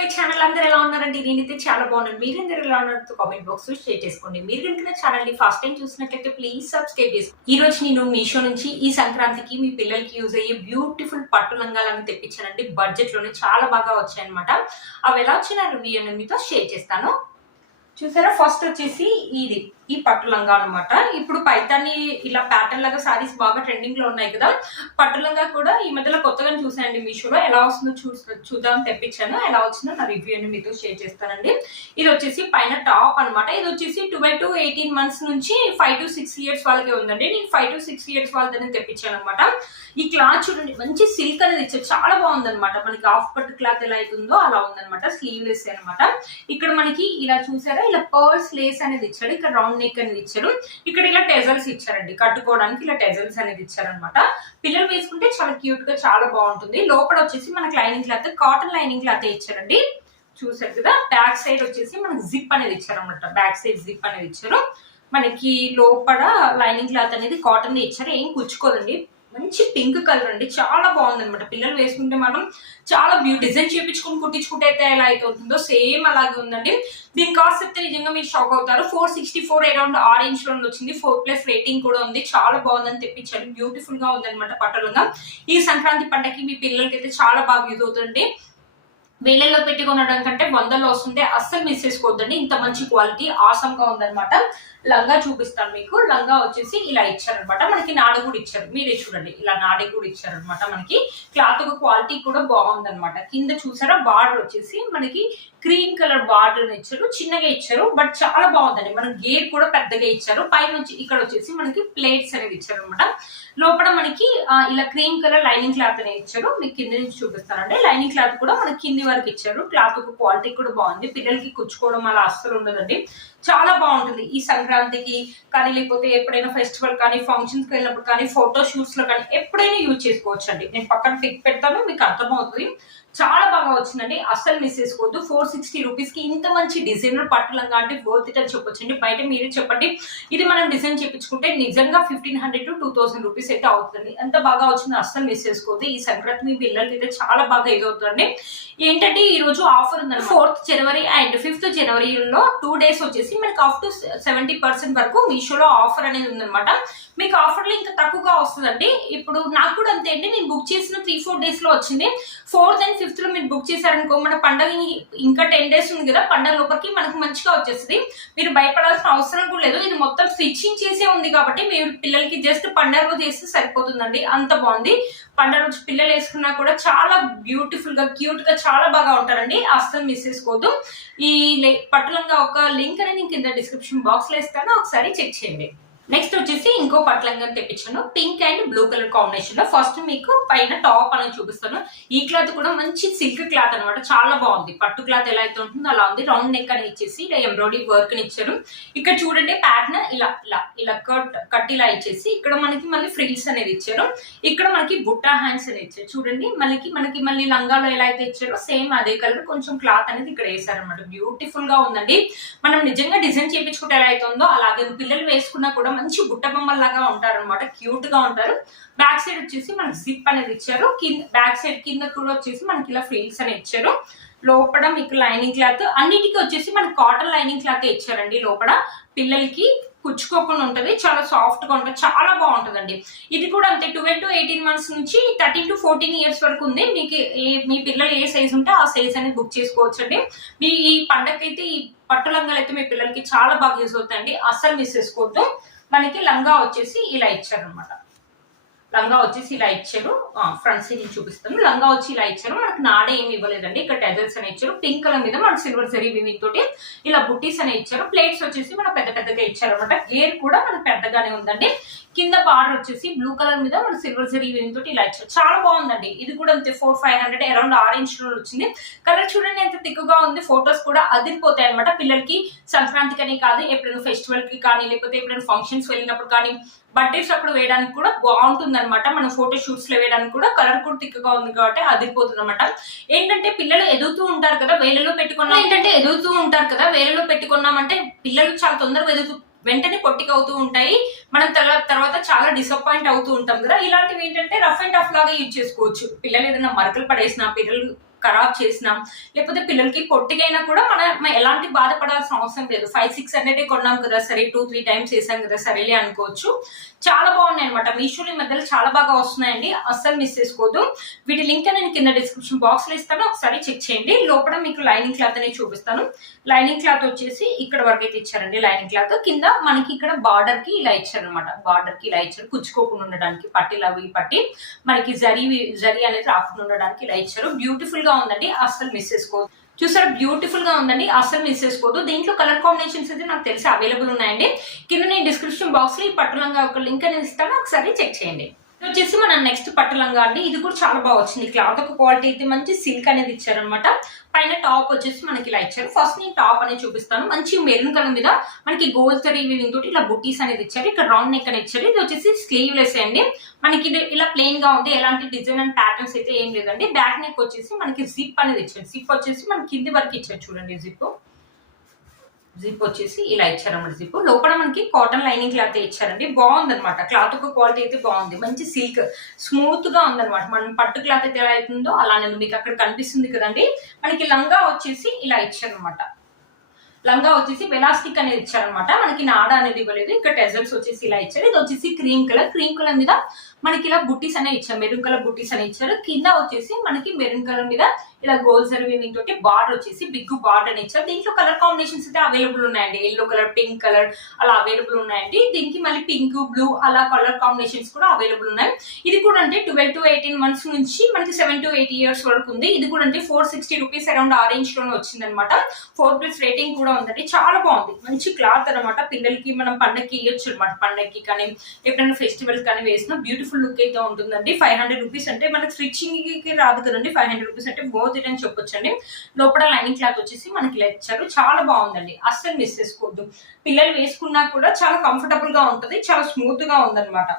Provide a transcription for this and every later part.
My channel. అందరూ ఎలా ఉన్నారండి? నేనైతే చాలా బాగున్నాను. మీరందరూ ఎలా ఉన్నారో కామెంట్ బాక్స్ లో షేర్ చేసుకోండి. మీరు కనుక నా ఛానల్ ని ఫస్ట్ టైం చూసినట్లయితే ప్లీజ్ సబ్స్క్రైబ్ చేసుకోండి. ఈ రోజు నేను మీషో నుంచి ఈ సంక్రాంతికి మీ పిల్లలకి యూజ్ అయ్యే బ్యూటిఫుల్ పట్టు లంగాలను తెప్పించానండి. బడ్జెట్ లోనే చాలా బాగా వచ్చాయన్నమాట. అవి ఎలా వచ్చిన రివ్యూ అనేది మీతో షేర్ చేస్తాను. చూసారా, ఫస్ట్ వచ్చేసి ఈ పట్టు లంగా అనమాట. ఇప్పుడు పైతాన్ని ఇలా ప్యాటర్న్ లాగా సారీస్ బాగా ట్రెండింగ్ లో ఉన్నాయి కదా. పట్టు లంగా కూడా ఈ మధ్యలో కొత్తగా చూసానండి మీషోలో. ఎలా వస్తుందో చూద్దాం తెప్పించాను. ఎలా వచ్చిందో నా రివ్యూ అని మీతో షేర్ చేస్తానండి. ఇది వచ్చేసి పైన టాప్ అనమాట. ఇది వచ్చేసి 12 to 18 months నుంచి 5 to 6 years వాళ్ళకే ఉందండి. నేను 5 to 6 years వాళ్ళదని తెప్పించాను అనమాట. ఈ క్లాత్ చూడండి, మంచి సిల్క్ అనేది ఇచ్చారు, చాలా బాగుందనమాట. మనకి హాఫ్ పట్టు క్లాత్ ఎలా అవుతుందో అలా ఉందనమాట. స్లీవ్లెస్ అనమాట. ఇక్కడ మనకి ఇలా చూసారా, ఇలా పర్ల్స్ లేస్ అనేది ఇచ్చాడు. ఇక్కడ రౌండ్ నెక్ అనేది ఇచ్చారు. ఇక్కడ ఇలా టెజల్స్ ఇచ్చారండి, కట్టుకోవడానికి ఇలా టెజల్స్ అనేది ఇచ్చారనమాట. పిల్లలు వేసుకుంటే చాలా క్యూట్ గా చాలా బాగుంటుంది. లోపల వచ్చేసి మనకి lining cloth, cotton lining cloth ఇచ్చారండి. చూసారు కదా. బ్యాక్ సైడ్ వచ్చేసి మనకి జిప్ అనేది ఇచ్చారనమాట. బ్యాక్ సైడ్ జిప్ అనేది ఇచ్చారు. మనకి లోపల లైనింగ్ క్లాత్ అనేది కాటన్ ఇచ్చారు. ఏం కుచ్చుకోదండి. మంచి పింక్ కలర్ అండి, చాలా బాగుంది అనమాట. పిల్లలు వేసుకుంటే మనం చాలా డిజైన్ చేయించుకుని కుట్టించుకుంటే అయితే ఎలా అయితే ఉంటుందో సేమ్ అలాగే ఉందండి. దీని కాస్ట్ అయితే నిజంగా మీరు షాక్ అవుతారు. 464 అరౌండ్ ఆరెంజ్ లో వచ్చింది. 4+ రేటింగ్ కూడా ఉంది. చాలా బాగుందని తెప్పించారు. బ్యూటిఫుల్ గా ఉందన్నమాట పట్టులంగా. ఈ సంక్రాంతి పంటకి మీ పిల్లలకి అయితే చాలా బాగా యూజ్ అవుతుంది. వేలల్లో పెట్టి కొనడం కంటే 100లో వస్తుంటే అస్సలు మిస్ చేసుకోవద్దండి. ఇంత మంచి క్వాలిటీ ఆసమ్ గా ఉందన్నమాట. లంగా చూపిస్తాను మీకు. లంగా వచ్చేసి ఇలా ఇచ్చారనమాట. మనకి నాడి కూడా ఇచ్చారు. మీరే చూడండి, ఇలా నాడి కూడా ఇచ్చారనమాట. మనకి క్లాత్ క్వాలిటీ కూడా బాగుందన్నమాట. కింద చూసారా, బార్డర్ వచ్చేసి మనకి క్రీమ్ కలర్ బార్డర్ ఇచ్చారు. చిన్నగా ఇచ్చారు, బట్ చాలా బాగుందండి. మనకి గేర్ కూడా పెద్దగా ఇచ్చారు. పైన ఇక్కడ వచ్చేసి మనకి ప్లేట్స్ అనేది ఇచ్చారు అనమాట. లోపల మనకి ఇలా క్రీమ్ కలర్ లైనింగ్ క్లాత్ అనేది ఇచ్చారు. మీకు కింద నుంచి చూపిస్తానండి. లైనింగ్ క్లాత్ కూడా మనకి కింది వరకు ఇచ్చారు. క్లాత్ క్వాలిటీ కూడా బాగుంది. పిల్లలకి కుచ్చుకోవడం అలా అస్సలు ఉండదండి. చాలా బాగుంటుంది. ఈ సంక్రాంతికి కానీ, లేకపోతే ఎప్పుడైనా ఫెస్టివల్ కానీ, ఫంక్షన్స్ కి వెళ్ళినప్పుడు కానీ, ఫోటో షూట్స్ లో కానీ ఎప్పుడైనా యూజ్ చేసుకోవచ్చు అండి. నేను పక్కన పిక్ పెడతాను, మీకు అర్థమవుతుంది. చాలా బాగా వచ్చిందండి. అస్సలు మిస్ చేసుకోవద్దు. 460 రూపీస్ కి ఇంత మంచి డిజైనర్ పట్టు లంగా అంటే వర్త్ ఇట్ అని చెప్పొచ్చండి. బయట మీరే చెప్పండి, ఇది మనం డిజైన్ చేయించుకుంటే నిజంగా 1500 to 2000 రూపీస్ అయితే అవుతుంది. ఎంత బాగా వచ్చిందో అస్సలు మిస్ చేసుకోవద్దు. ఈ సంక్రాంతి మీ పిల్లలకి అయితే చాలా బాగా ఎదుగుతుందండి. ఏంటంటే ఈ రోజు ఆఫర్ ఉందండి. 4th జనవరి అండ్ 5th జనవరిలో 2 days వచ్చేసి మనకి అప్ టు 70% వరకు మీషోలో ఆఫర్ అనేది ఉందన్నమాట. మీకు ఆఫర్లు ఇంకా తక్కువగా వస్తుందండి. ఇప్పుడు నాకు కూడా అంతే అండి. నేను బుక్ చేసిన 3-4 days లో వచ్చింది. 4th and 5th లో మీరు బుక్ చేశారనుకో, మన పండుగ ఇంకా 10 days ఉంది కదా, పండుగ లోపలికి మనకు మంచిగా వచ్చేస్తుంది. మీరు భయపడాల్సిన అవసరం కూడా లేదు. ఇది మొత్తం స్టిచ్చింగ్ చేసే ఉంది కాబట్టి మీరు పిల్లలకి జస్ట్ పండుగ రోజు చేస్తే సరిపోతుందండి. అంత బాగుంది. పండుగ రోజు పిల్లలు వేసుకున్నా కూడా చాలా బ్యూటిఫుల్ గా క్యూట్ గా చాలా బాగా ఉంటారండి. అస్సలు మిస్ చేసుకోవద్దు. ఈ పట్టులంగా ఒక లింక్ అనేది కింద డిస్క్రిప్షన్ బాక్స్ లో ఇస్తాను, ఒకసారి చెక్ చేయండి. నెక్స్ట్ వచ్చేసి ఇంకో పట్లంగా తెప్పించాను. Pink and blue colour combination లో. ఫస్ట్ మీకు పైన టాప్ అనేది చూపిస్తాను. ఈ క్లాత్ కూడా మంచి సిల్క్ క్లాత్ అనమాట. చాలా బాగుంది. పట్టు క్లాత్ ఎలా అయితే ఉంటుందో అలా ఉంది. రౌండ్ నెక్ అని ఇచ్చేసి ఇలా ఎంబ్రాయిడరీ వర్క్ ని ఇచ్చారు. ఇక్కడ చూడండి, ప్యాటర్న్ ఇలా ఇలా ఇలా కట్ ఇలా ఇచ్చేసి ఇక్కడ మనకి మళ్ళీ ఫ్రిల్స్ అనేది ఇచ్చారు. ఇక్కడ మనకి బుట్టా హ్యాండ్స్ అనేది ఇచ్చారు. చూడండి, మనకి మళ్ళీ లంగాలో ఎలా అయితే ఇచ్చారో సేమ్ అదే కలర్ కొంచెం క్లాత్ అనేది ఇక్కడ వేసారనమాట. బ్యూటిఫుల్ గా ఉందండి. మనం నిజంగా డిజైన్ చేయించుకుంటే ఎలా అయితే ఉందో అలాగే పిల్లలు వేసుకున్నా కూడా మంచి బుట్ట బొమ్మల్లాగా ఉంటారనమాట. క్యూట్ గా ఉంటారు. బ్యాక్ సైడ్ వచ్చేసి మనకి జిప్ అనేది ఇచ్చారు. బ్యాక్ సైడ్ కింద కూడా వచ్చేసి మనకి ఇలా ఫ్రిల్స్ అని ఇచ్చారు. లోపల మీకు లైనింగ్ క్లాత్ అన్నిటికీ వచ్చేసి మనకి కాటన్ లైనింగ్ క్లాత్ ఇచ్చారండి. లోపల పిల్లలకి కుచ్చుకోకుండా ఉంటది. చాలా సాఫ్ట్ గా ఉంటుంది. చాలా బాగుంటుందండి. ఇది కూడా అంతే. 12 to 18 months నుంచి 13 to 14 years వరకు ఉంది. మీకు మీ పిల్లలు ఏ సైజ్ ఉంటే ఆ సైజ్ అనేది బుక్ చేసుకోవచ్చు అండి. మీ ఈ పండగకైతే ఈ పట్టు లంగాలు అయితే మీ పిల్లలకి చాలా బాగా యూజ్ అవుతాయండి. అస్సలు మిస్ చేసుకోవద్దు. మనకి లంగా వచ్చేసి ఇలా ఇచ్చారు అనమాట. లంగా వచ్చేసి ఇలా ఇచ్చారు. ఫ్రంట్ సైడ్ చూపిస్తాను. లంగా వచ్చి ఇలా ఇచ్చారు. మనకు నాడే ఏమి ఇవ్వలేదండి. ఇక్కడ టెజల్స్ అని ఇచ్చారు. పింక్ కలర్ మీద మనకు సిల్వర్ జరీ వీవింగ్ తోటి ఇలా బుట్టీస్ అని ఇచ్చారు. ప్లేట్స్ వచ్చేసి మన పెద్దగా ఇచ్చారు అనమాట. గేర్ కూడా మనకు పెద్దగానే ఉందండి. కింద బార్డర్ వచ్చేసి బ్లూ కలర్ మీద మన సిల్వర్ జరీ వీవింగ్ తోటి ఇలా ఇచ్చారు. చాలా బాగుందండి. ఇది కూడా అంతే. 400-500 అరౌండ్ ఆరెంజ్ లో వచ్చింది. కలర్ చూడండి ఎంత తిక్కుగా ఉంది. ఫొటోస్ కూడా అదిరిపోతాయి అనమాట. పిల్లలకి సంక్రాంతికి అని కాదు, ఎప్పుడైనా ఫెస్టివల్ కి కానీ, లేకపోతే ఎప్పుడైనా ఫంక్షన్స్ వెళ్ళినప్పుడు కానీ, బర్త్డేస్ అప్పుడు వేయడానికి కూడా బాగుంటుంది అనమాట. మన ఫోటో షూట్స్ లో వేయడానికి కూడా కలర్ కూడా తిక్కగా ఉంది కాబట్టి అదిరిపోతుంది అనమాట. ఏంటంటే పిల్లలు ఎదుగుతూ ఉంటారు కదా, వేలలో పెట్టుకున్నామంటే పిల్లలు చాలా తొందరగా వెంటనే పొట్టిగా అవుతూ ఉంటాయి. మనం తర్వాత చాలా డిసప్పాయింట్ అవుతూ ఉంటాం కదా. ఇలాంటివి ఏంటంటే రఫ్ అండ్ టఫ్ లాగా యూజ్ చేసుకోవచ్చు. పిల్లలు ఏదైనా మరకలు పడేసిన, పిల్లలు ఖరాబ్ చేసినా లేకపోతే పిల్లలకి పొట్టిగైనా కూడా మనం ఎలాంటి బాధపడాల్సిన అవసరం లేదు. 500-600 కొన్నాం కదా, సరే 2-3 టైమ్స్ వేసాం కదా, సరేలే అనుకోవచ్చు. చాలా బాగున్నాయి అనమాట. మీషోలో ఈ మధ్యలో చాలా బాగా వస్తున్నాయండి, అస్సలు మిస్ చేసుకోవద్దు. వీటి లింక్ నేను కింద డిస్క్రిప్షన్ బాక్స్ లో ఇస్తాను, ఒకసారి చెక్ చేయండి. లోపల మీకు లైనింగ్ క్లాత్ అనేది చూపిస్తాను. లైనింగ్ క్లాత్ వచ్చేసి ఇక్కడ వరకు అయితే ఇచ్చారండి. లైనింగ్ క్లాత్ కింద మనకి ఇక్కడ బార్డర్ కి ఇలా ఇచ్చారు అనమాట. బార్డర్ కి ఇలా ఇచ్చారు, కుచ్చుకోకుండా ఉండడానికి పట్టీలు అవి పట్టి మనకి జరీ అనేది రాకుండా ఉండడానికి ఇలా ఇచ్చారు. బ్యూటిఫుల్ గా ఉందండి, అస్సలు మిస్ చేసుకోవద్దు. చూసారా, బ్యూటిఫుల్ గా ఉందండి, అస్సలు మిస్ చేసుకోవద్దు. దీంట్లో కలర్ కాంబినేషన్స్ అయితే నాకు తెలిసి అవైలబుల్ ఉన్నాయండి. కింద నేను డిస్క్రిప్షన్ బాక్స్ లో ఈ పట్టులంగా ఒక లింక్ అనేది ఇస్తాను, ఒకసారి చెక్ చేయండి. వచ్చేసి మన నెక్స్ట్ పట్టులంగా అండి. ఇది కూడా చాలా బాగా వచ్చింది. క్లాత్ ఒక క్వాలిటీ అయితే మంచి సిల్క్ అనేది ఇచ్చారనమాట. పైన టాప్ వచ్చేసి మనకి ఇలా ఇచ్చారు. ఫస్ట్ నేను టాప్ అనేది చూపిస్తాను. మంచి మెరూన్ కలర్ మీద మనకి గోల్డ్ థ్రెడ్ వీవింగ్ తోటి ఇలా బుట్టీస్ అనేది ఇచ్చారు. ఇక్కడ రౌండ్ నెక్ అనేది ఇచ్చారు. ఇది వచ్చేసి స్లీవ్లెస్ అండి. మనకి ఇలా ప్లెయిన్ గా ఉంది, ఎలాంటి డిజైన్ అండ్ ప్యాటర్న్స్ అయితే ఏం లేదండి. బ్యాక్ నెక్ వచ్చేసి మనకి జిప్ అనేది ఇచ్చారు. జిప్ వచ్చేసి మనకి కింది వరకు ఇచ్చారు. చూడండి, జిప్ వచ్చేసి ఇలా ఇచ్చారన్నమాట. జిప్ లోపల మనకి కాటన్ లైనింగ్ క్లాత్ ఇచ్చారండి. బాగుందన్నమాట. క్లాత్ ఒక క్వాలిటీ అయితే బాగుంది, మంచి సిల్క్ స్మూత్ గా ఉందన్నమాట. మనం పట్టు క్లాత్ అయితే ఎలా అవుతుందో అలానే మీకు అక్కడ కనిపిస్తుంది కదండి. మనకి లంగా వచ్చేసి ఇలా ఇచ్చారనమాట. లంగా వచ్చేసి వెలాస్టిక్ అనేది ఇచ్చారనమాట. మనకి నాడ అనేది ఇవ్వలేదు. ఇక్కడ టెజల్స్ వచ్చేసి ఇలా ఇచ్చారు. ఇది వచ్చేసి క్రీమ్ కలర్ మీద మనకి ఇలా బుట్టీస్ అనేవి ఇచ్చారు. మెరూన్ కలర్ బుట్టీస్ అనేవి ఇచ్చారు. కింద వచ్చేసి మనకి మెరూన్ కలర్ మీద ఇలా గోల్డ్ వీవింగ్ తోటి బార్డర్ వచ్చేసి బిగ్ బార్డర్ అని ఇచ్చారు. దీంట్లో కలర్ కాంబినేషన్స్ అయితే అవైలబుల్ ఉన్నాయండి. ఎల్లో కలర్, పింక్ కలర్ అలా అవైలబుల్ ఉన్నాయండి. దీనికి మళ్ళీ పింక్, బ్లూ అలా కలర్ కాంబినేషన్స్ కూడా అవైలబుల్ ఉన్నాయి. ఇది కూడా అంటే 12 to 18 months నుంచి మనకి 7 to 8 years వరకు ఉంది. ఇది కూడా అంటే 460 rupees అరౌండ్ ఆ రేంజ్ లోనే వచ్చింది అనమాట. 4+ రేటింగ్ కూడా ఉందండి. చాలా బాగుంది, మంచి క్లాత్ అనమాట. పిల్లలకి మనం పండగకి ఇవ్వచ్చు అనమాట. పండగకి కానీ ఎప్పుడైనా ఫెస్టివల్ కానీ వేసిన బ్యూటిఫుల్ లుక్ అయితే ఉంటుందండి. 500 rupees అంటే మనకి స్టిచ్చింగ్ కి రాదు కదండి. 500 rupees అంటే బోత్ ఇట్ అని చెప్పొచ్చండి. లోపల లైనింగ్ క్లాత్ వచ్చేసి మనకి ఇలా ఇచ్చారు. చాలా బాగుందండి, అస్సలు మిస్ చేసుకోవద్దు. పిల్లలు వేసుకున్నా కూడా చాలా కంఫర్టబుల్ గా ఉంటది, చాలా స్మూత్ గా ఉందన్నమాట.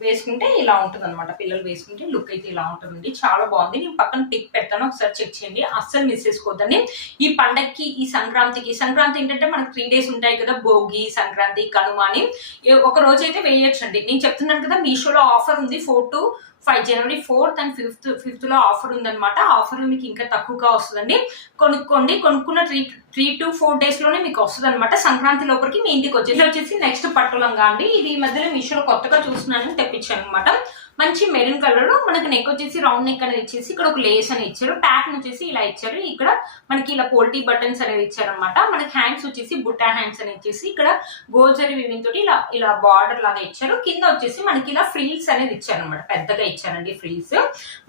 వేసుకుంటే ఇలా ఉంటుంది అనమాట. పిల్లలు వేసుకుంటే లుక్ అయితే ఇలా ఉంటుందండి. చాలా బాగుంది. నేను పక్కన పిక్ పెడతాను, ఒకసారి చెక్ చేయండి. అస్సలు మిస్ చేసుకోవద్దండి. ఈ పండగకి, ఈ సంక్రాంతి ఏంటంటే మనకి 3 days ఉంటాయి కదా, భోగి, సంక్రాంతి, కనుమ అని. ఒక రోజు అయితే వేయొచ్చండి. నేను చెప్తున్నాను కదా, మీషోలో ఆఫర్ ఉంది. 4 to 5 January 4th and 5th లో ఆఫర్ ఉందన్నమాట. ఆఫర్ మీకు ఇంకా తక్కువగా వస్తుందండి. కొనుక్కోండి. కొనుక్కున్న 3 to 4 days లోనే మీకు వస్తుంది అనమాట. సంక్రాంతి లోపలికి మీ ఇంటికి వచ్చేసి నెక్స్ట్ పట్టులంగా అండి. ఇది ఈ మధ్యలో మీషోలో కొత్తగా చూస్తున్నానని తెప్పించాను అనమాట. మంచి మెరూన్ కలర్ లో మనకి నెక్ వచ్చేసి రౌండ్ నెక్ అనేది ఇచ్చేసి ఇక్కడ ఒక లేస్ అని ఇచ్చారు. ప్యాటర్న్ వచ్చేసి ఇలా ఇచ్చారు. ఇక్కడ మనకి ఇలా పోల్టీ బటన్స్ అనేది ఇచ్చారనమాట. మనకి హ్యాండ్స్ వచ్చేసి బుట్టా హ్యాండ్స్ అని ఇచ్చేసి ఇక్కడ గోల్డ్ జరీ వీవింగ్ తోటి ఇలా బార్డర్ లాగా ఇచ్చారు. కింద వచ్చేసి మనకి ఇలా ఫ్రిల్స్ అనేది ఇచ్చారనమాట. పెద్దగా ఇచ్చారండి ఫ్రిల్స్.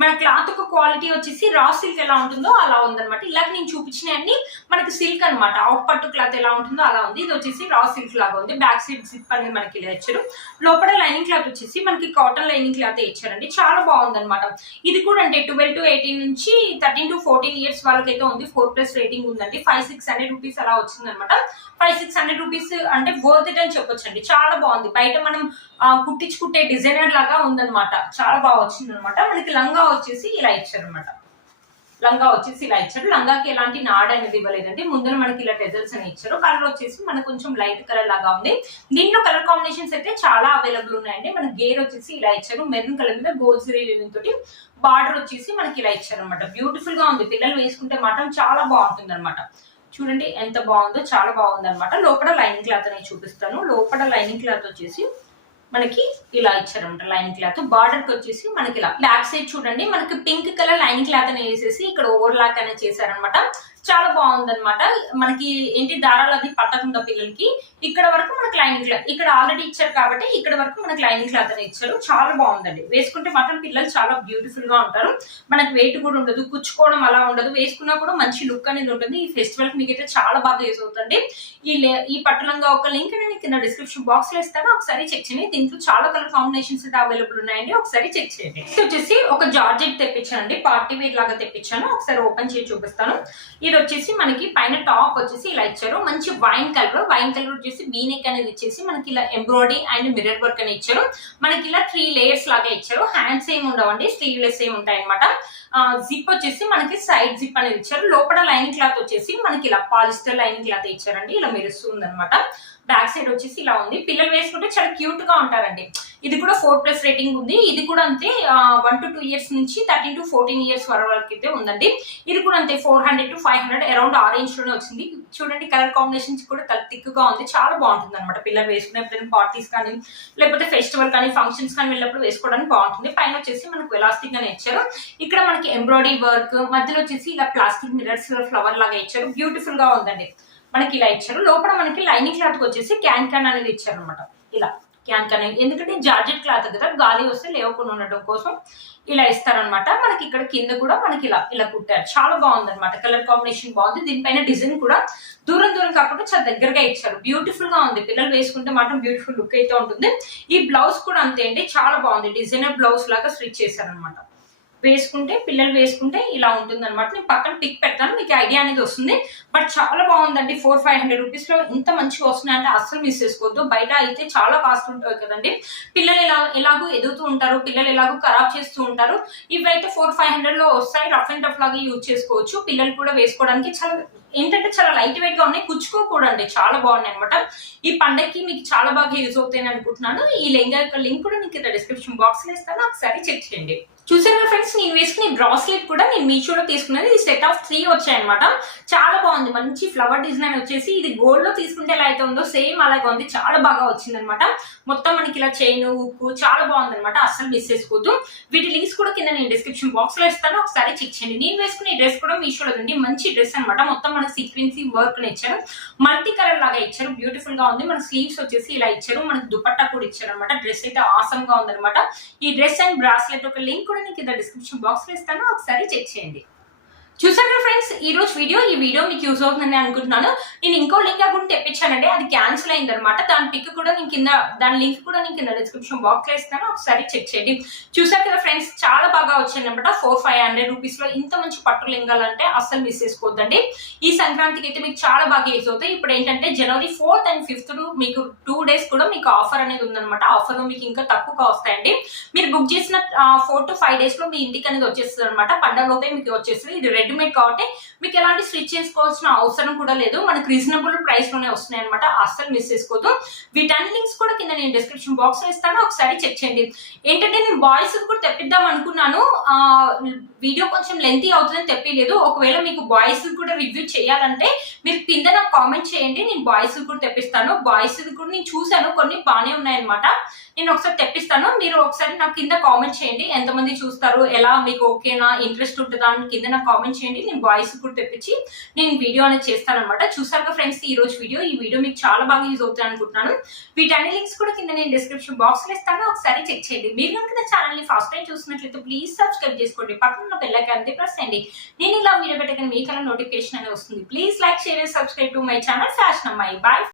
మన క్లాత్ ఒక క్వాలిటీ వచ్చేసి రా సిల్క్ ఎలా ఉంటుందో అలా ఉందన్నమాట. ఇలాగ నేను చూపించిన అన్ని మనకి సిల్క్ అనమాట. అవుట్ పట్టు క్లాత్ ఎలా ఉంటుందో అలా ఉంది. ఇది వచ్చేసి రా సిల్క్ లాగా ఉంది. బ్యాక్ సైడ్ జిప్ అనేది మనకి ఇలా ఇచ్చారు. లోపల లైనింగ్ క్లాత్ వచ్చేసి మనకి కాటన్ లైనింగ్ క్లాత్ ఇచ్చారండి. చాలా బాగుంది అనమాట. ఇది కూడా అంటే 12 to 18 నుంచి 13 to 14 years వాళ్ళకైతే ఉంది. 4+ రేటింగ్ ఉందండి. 500-600 rupees అలా వచ్చింది అనమాట. 500-600 rupees అంటే వర్త్ ఇట్ అని చెప్పొచ్చండి. చాలా బాగుంది. బయట మనం కుట్టించుకుంటే డిజైనర్ లాగా ఉందన్నమాట. చాలా బాగా వచ్చింది అనమాట. మనకి లంగా వచ్చేసి ఇలా ఇచ్చారు అనమాట. లంగాకి ఎలాంటి నాడ అనేది ఇవ్వలేదండి. ముందర మనకి ఇలా టెజల్స్ అని ఇచ్చారు. కలర్ వచ్చేసి మనకు కొంచెం లైట్ కలర్ లాగా ఉంది. దీంట్లో కలర్ కాంబినేషన్స్ అయితే చాలా అవైలబుల్ ఉన్నాయండి. మనకి గేర్ వచ్చేసి ఇలా ఇచ్చారు. మెరూన్ కలర్ మీద గోల్డ్ జరీ వీవింగ్ తోటి బార్డర్ వచ్చేసి మనకి ఇలా ఇచ్చారు అనమాట. బ్యూటిఫుల్ గా ఉంది. పిల్లలు వేసుకుంటే మాత్రం చాలా బాగుంటుంది అనమాట. చూడండి ఎంత బాగుందో, చాలా బాగుంది అనమాట. లోపల లైనింగ్ క్లాత్ అనేది చూపిస్తాను. లోపల లైనింగ్ క్లాత్ వచ్చేసి మనకి ఇలా ఇచ్చారనమాట. లైనింగ్ క్లాత్ బార్డర్ కి వచ్చేసి మనకి ఇలా బ్యాక్ సైడ్ చూడండి మనకి పింక్ కలర్ లైనింగ్ క్లాత్ అని వేసేసి ఇక్కడ ఓవర్ లాక్ అనేది చేశారనమాట. చాలా బాగుంది అనమాట. మనకి ఏంటి దారాలు అది పట్టకుండా పిల్లలకి ఇక్కడ వరకు మనకి లైనింగ్ క్లాత్ ఇక్కడ ఆల్రెడీ ఇచ్చారు కాబట్టి ఇక్కడ వరకు మనకి లైనింగ్ క్లాత్ అని ఇచ్చారు. చాలా బాగుందండి. వేసుకుంటే మాత్రం పిల్లలు చాలా బ్యూటిఫుల్ గా ఉంటారు. మనకి వెయిట్ కూడా ఉండదు, కుచ్చుకోవడం అలా ఉండదు. వేసుకున్నా కూడా మంచి లుక్ అనేది ఉంటుంది. ఈ ఫెస్టివల్ కి మీకైతే చాలా బాగా యూజ్ అవుతుంది. ఈ పట్టులంగా ఒక లింక్ నేను కింద డిస్క్రిప్షన్ బాక్స్ లో ఇస్తాను, ఒకసారి చెక్ చేయండి. దీంట్లో చాలా కలర్ కాంబినేషన్స్ అయితే అవైలబుల్ ఉన్నాయండి. ఒకసారి చెక్ చేయండి. నెక్స్ట్ వచ్చేసి ఒక జార్జెట్ తెప్పించానండి. పార్టీ వేర్ లాగా తెప్పించాను. ఒకసారి ఓపెన్ చేసి చూపిస్తాను. ఇది వచ్చేసి మనకి పైన టాప్ వచ్చేసి ఇలా ఇచ్చారు. మంచి వైన్ కలర్ వచ్చేసి వీ నెక్ అనేది ఇచ్చేసి మనకి ఇలా ఎంబ్రాయిడరీ అండ్ మిర్రర్ వర్క్ అని ఇచ్చారు. మనకి ఇలా 3 layers లాగా ఇచ్చారు. హ్యాండ్స్ ఏమి ఉండవండి, స్లీవ్లెస్ ఏమి ఉంటాయి అనమాట. జిప్ వచ్చేసి మనకి సైడ్ జిప్ అనేది ఇచ్చారు. లోపల లైనింగ్ క్లాత్ వచ్చేసి మనకి ఇలా పాలిస్టర్ లైనింగ్ క్లాత్ ఇచ్చారండి. ఇలా మెరుస్తుంది అనమాట. బ్యాక్ సైడ్ వచ్చేసి ఇలా ఉంది. పిల్లలు వేసుకుంటే చాలా క్యూట్ గా ఉంటారండి. ఇది కూడా 4+ రేటింగ్ ఉంది. ఇది కూడా అంతే 1 to 2 years నుంచి 13 to 14 years వరకు అయితే ఉందండి. ఇది కూడా అంతే 400 to 500 అరౌండ్ ఆ రేంజ్ లోనే వచ్చింది. చూడండి కలర్ కాంబినేషన్స్ కూడా థిక్ గా ఉంది. చాలా బాగుంటుంది అనమాట. పిల్లలు వేసుకునే పార్టీస్ కానీ లేకపోతే ఫెస్టివల్ కానీ ఫంక్షన్స్ కానీ వెళ్ళినప్పుడు వేసుకోవడానికి బాగుంటుంది. పైన వచ్చేసి మనకు ఎలాస్టిక్ గానే ఇచ్చారు. ఇక్కడ మనకి ఎంబ్రాయిడరీ వర్క్, మధ్యలో వచ్చేసి ఇలా ప్లాస్టిక్ మిరర్స్ ఫ్లవర్ లాగా ఇచ్చారు. బ్యూటిఫుల్ గా ఉందండి. మనకి ఇలా ఇచ్చారు. లోపల మనకి లైనింగ్ క్లాత్ వచ్చేసి క్యాన్ అనేది ఇచ్చారు అనమాట. ఇలా క్యాన్ ఎందుకంటే జార్జెట్ క్లాత్ కదా, గాలి వస్తే లేవకుండా ఉండడం కోసం ఇలా ఇస్తారనమాట. మనకి ఇక్కడ కింద కూడా మనకి ఇలా కుట్టారు. చాలా బాగుంది అనమాట. కలర్ కాంబినేషన్ బాగుంది. దీనిపైన డిజైన్ కూడా దూరం కాకుండా చాలా దగ్గరగా ఇచ్చారు. బ్యూటిఫుల్ గా ఉంది. పిల్లలు వేసుకుంటే మాత్రం బ్యూటిఫుల్ లుక్ అయితే ఉంటుంది. ఈ బ్లౌజ్ కూడా అంతే అండి, చాలా బాగుంది. డిజైనర్ బ్లౌజ్ లాగా స్టిచ్ చేశారు అనమాట. వేసుకుంటే పిల్లలు వేసుకుంటే ఇలా ఉంటుంది అనమాట. నేను పక్కన పిక్ పెడతాను, మీకు ఐడియా అనేది వస్తుంది. బట్ చాలా బాగుందండి. 400-500 రూపీస్ లో ఇంత మంచిగా వస్తున్నాయంటే అస్సలు మిస్ చేసుకోవద్దు. బయట అయితే చాలా కాస్ట్ ఉంటుంది కదండి. పిల్లలు ఎలాగో ఎదుగుతూ ఉంటారు, పిల్లలు ఎలాగో ఖరాబ్ చేస్తూ ఉంటారు. ఇవైతే 400-500 లో వస్తాయి. రఫ్ అండ్ టఫ్ లాగా యూజ్ చేసుకోవచ్చు. పిల్లలు కూడా వేసుకోవడానికి చాలా ఏంటంటే చాలా లైట్ వెయిట్ గా ఉన్నాయి, కుచ్చుకోకూడండి. చాలా బాగున్నాయి అనమాట. ఈ పండగకి మీకు చాలా బాగా యూజ్ అవుతాయని అనుకుంటున్నాను. ఈ లెహంగా యొక్క లింక్ కూడా మీకు డిస్క్రిప్షన్ బాక్స్ లో ఇస్తాను, ఒకసారి చెక్ చేయండి. చూసారా ఫ్రెండ్స్, నేను వేసుకునే బ్రాస్లెట్ కూడా నేను మీషోలో తీసుకున్నది. ఇది సెట్ ఆఫ్ 3 వచ్చాయన్నమాట. చాలా బాగుంది. మంచి ఫ్లవర్ డిజైన్ వచ్చేసి ఇది గోల్డ్ లో తీసుకుంటే ఎలా అయితే ఉందో సేమ్ అలాగే ఉంది. చాలా బాగా వచ్చింది అనమాట. మొత్తం మనకి ఇలా చైన్ ఉక్కు చాలా బాగుంది అనమాట. అస్సలు మిస్ చేసుకోవద్దు. వీటి లింక్స్ కూడా కింద నేను డిస్క్రిప్షన్ బాక్స్ లో ఇస్తాను, ఒకసారి చెక్ చేయండి. నేను వేసుకునే డ్రెస్ కూడా మీషోలో ఉంది. మంచి డ్రెస్ అనమాట. మొత్తం మనకి సీక్వెన్సీ వర్క్ ఇచ్చారు. మల్టీ కలర్ లాగా ఇచ్చారు. బ్యూటిఫుల్ గా ఉంది. మన స్లీవ్స్ వచ్చేసి ఇలా ఇచ్చారు. మనకి దుపట్టా కూడా ఇచ్చారు అనమాట. డ్రెస్ అయితే ఆసమ్ గా ఉంది అనమాట. ఈ డ్రెస్ అండ్ బ్రాస్లెట్ ఒక లింక్ కూడా కింద డిస్క్రిప్షన్ బాక్స్ లో ఇస్తాను, ఒకసారి చెక్ చేయండి. చూసారా ఫ్రెండ్స్, ఈ వీడియో మీకు యూజ్ అవుతుందని అనుకుంటున్నాను. నేను ఇంకో లింక్ కూడా తెప్పించానండి, అది క్యాన్సిల్ అయింది అనమాట. దాని లింక్ కూడా నేను కింద డిస్క్రిప్షన్ బాక్స్ లో ఇస్తాను, ఒకసారి చెక్ చేయండి. చూసారు కదా ఫ్రెండ్స్, చాలా బాగా వచ్చింది అనమాట. 400-500 రూపీస్ లో ఇంత మంచి పట్టు లింగాలంటే అస్సలు మిస్ చేసుకోవద్దండి. ఈ సంక్రాంతికి అయితే మీకు చాలా బాగా యూజ్ అవుతాయి. ఇప్పుడు ఏంటంటే January 4th and 5th మీకు 2 days కూడా మీకు ఆఫర్ అనేది ఉందన్నమాట. ఆఫర్ లో మీకు ఇంకా తక్కువగా వస్తాయండి. మీరు బుక్ చేసిన 4 to 5 days లో మీ ఇంటికి అనేది వచ్చేస్తుంది అనమాట. పండుగ లోపే మీకు వచ్చేస్తుంది. ఇది రెడీమేడ్ కాబట్టి మీకు ఎలాంటి స్టిచ్ చేసుకోవాల్సిన అవసరం కూడా లేదు. మనకి రీజనబుల్ ప్రైస్ లోనే వస్తున్నాయి అనమాట. అస్సలు మిస్ చేసుకోవద్దు. వీటన్ని లింక్స్ కూడా కింద నేను డిస్క్రిప్షన్ బాక్స్ లో ఇస్తాను, ఒకసారి చెక్ చేయండి. ఏంటంటే నేను బాయ్స్ కూడా తెప్పిద్దాం అనుకున్నాను. వీడియో కొంచెం లెంతీ అవుతుందని తెప్పిలేదు. ఒకవేళ మీకు బాయ్స్ కూడా రివ్యూ చేయాలంటే మీరు కింద నాకు కామెంట్ చేయండి, నేను బాయ్స్ కూడా తెప్పిస్తాను. బాయ్స్ కూడా నేను చూసాను, కొన్ని బాగానే ఉన్నాయన్నమాట. నేను ఒకసారి తెప్పిస్తాను. మీరు ఒకసారి నాకు కింద కామెంట్ చేయండి, ఎంతమంది చూస్తారు, ఎలా మీకు ఓకేనా, ఇంట్రెస్ట్ ఉంటుందా అని కింద నాకు కామెంట్ చేయండి. నేను బాయ్స్ కూడా తెప్పించి నేను వీడియో అనేది చేస్తాను అనమాట. చూసారుగా ఫ్రెండ్స్, ఈ వీడియో మీకు చాలా బాగా యూజ్ అవుతుంది అనుకుంటున్నాను. వీటన్ని లింక్స్ కూడా కింద నేను డిస్క్రిప్షన్ బాక్స్ లో ఇస్తాను, ఒకసారి చెక్ చేయండి. మీరు కనుక నా ఛానల్ ని ఫస్ట్ టైం చూసినట్లయితే ప్లీజ్ సబ్స్క్రైబ్ చేసుకోండి. పక్కన ఉన్న బెల్ ఐకాన్ ప్రెస్ చేయండి. నేను ఇలా వీడియో పెట్టగానే మీకు అలా నోటిఫికేషన్ అనేది వస్తుంది. Please like, share and subscribe to my channel fashion అమ్మాయి. బాయ్.